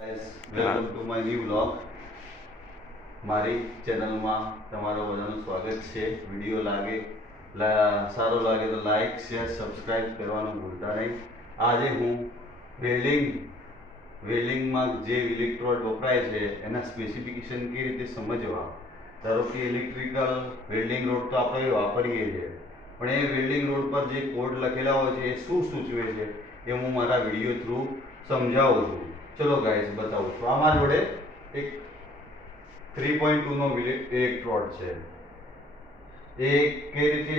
Guys, welcome to my new vlog. મારી ચેનલમાં તમારું બધાનું સ્વાગત છે. વિડીયો સારો લાગે તો લાઈક શેર સબસ્ક્રાઇબ કરવાનું ભૂલતા નહીં. આજે હું વેલ્ડિંગમાં જે ઇલેક્ટ્રોડ વપરાય છે એના સ્પેસિફિકેશન કેવી રીતે સમજવા. ધારો કે ઇલેક્ટ્રિકલ વેલ્ડિંગ રોડ તો આપણે વાપરીએ છીએ, પણ એ વેલ્ડિંગ રોડ પર જે કોડ લખેલા હોય છે એ શું સૂચવે છે એ હું મારા વિડીયો થ્રુ સમજાવું છું. ચલો ગાઈસ, બતાવું છું. આ મારી જોડે એક 3.2 નો ઇલેક્ટ્રોડ છે. એ કઈ રીતે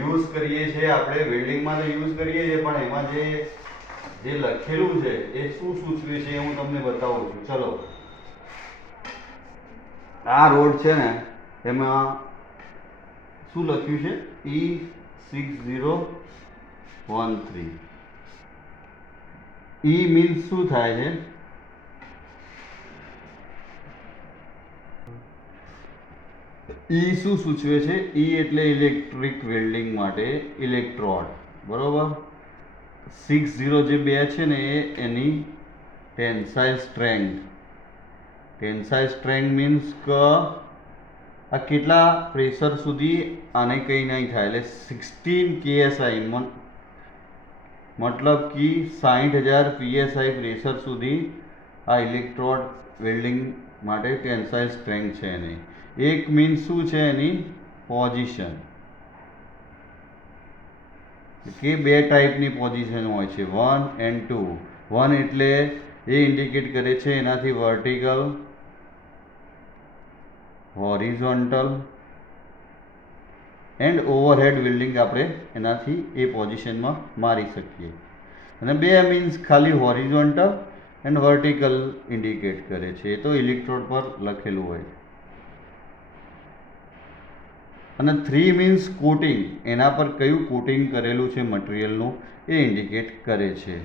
યુઝ કરીએ છીએ આપણે વેલ્ડિંગમાં તો યુઝ કરીએ છીએ, પણ એમાં જે લખેલું છે એ શું સૂચવે છે હું તમને બતાવું છું. ચલો, આ રોડ છે ને, એમાં શું લખ્યું છે? E6013. ઈ મીન્સ શું થાય છે? ઈ શું સૂચવે છે? ઈ એટલે ઇલેક્ટ્રિક વેલ્ડિંગ માટે ઇલેક્ટ્રોડ, બરોબર. 60 જે 2 છે ને એ એની tensile strength. Tensile strength means કે આ કેટલા પ્રેશર સુધી આને કંઈ નહીં થાય, એટલે 16 KSI મતલબ કે 60,000 PSI પ્રેશર સુધી આ ઇલેક્ટ્રોડ વેલ્ડિંગ માટે ટેન્સાઇલ સ્ટ્રેન્થ છે એની. એક મીન્સ શું છે? એની પોઝિશન. કે બે ટાઈપની પોઝિશન હોય છે, 1 and 2. 1 એટલે એ ઇન્ડિકેટ કરે છે એનાથી vertical, horizontal and overhead welding આપણે એનાથી એ પોઝિશનમાં મારી શકીએ. અને 2 મીન્સ ખાલી હોરિઝોન્ટલ એન્ડ વર્ટિકલ ઇન્ડિકેટ કરે છે. એ તો ઇલેક્ટ્રોડ પર લખેલું હોય. અને 3 મીન્સ કોટિંગ, એના પર કયું કોટિંગ કરેલું છે મટીરિયલનું એ ઇન્ડિકેટ કરે છે.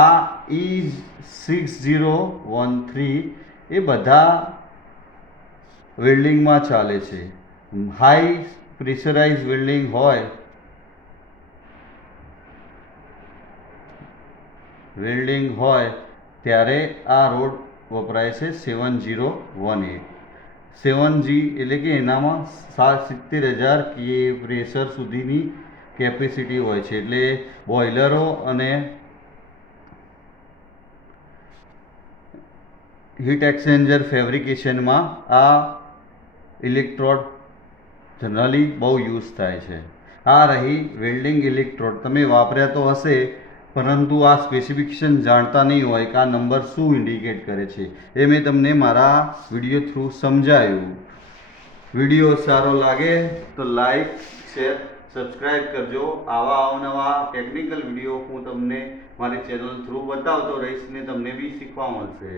આ E6013 એ બધા વેલ્ડિંગમાં ચાલે છે. હાઈ પ્રેશરાઇઝ વેલ્ડિંગ હોય ત્યારે આ રોડ વપરાય છે. 7018. 7G એટલે કે એનામાં 70,000 પ્રેશર સુધીની કેપેસિટી હોય છે. એટલે બોઇલરો અને હીટ એક્સચેન્જર ફેબ્રિકેશનમાં આ ઇલેક્ટ્રોડ જનરલી બહુ યુઝ થાય છે. આ રહી વેલ્ડિંગ ઇલેક્ટ્રોડ. તમે વાપર્યા તો હશે, પરંતુ આ સ્પેસિફિકેશન જાણતા નહીં હોય કે આ નંબર શું ઇન્ડિકેટ કરે છે. એ મેં તમને મારા વિડીયો થ્રુ સમજાયું. વિડીયો સારો લાગે તો લાઈક શેર સબસ્ક્રાઈબ કરજો. આવા અવનવા ટેકનિકલ વિડીયો હું તમને મારી ચેનલ થ્રુ બતાવતો રહીશ ને તમને બી શીખવા મળશે.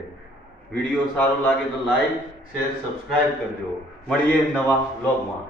વિડીયો સારો લાગે તો લાઈક શેર સબસ્ક્રાઈબ કરજો. મળીએ નવા વ્લોગમાં.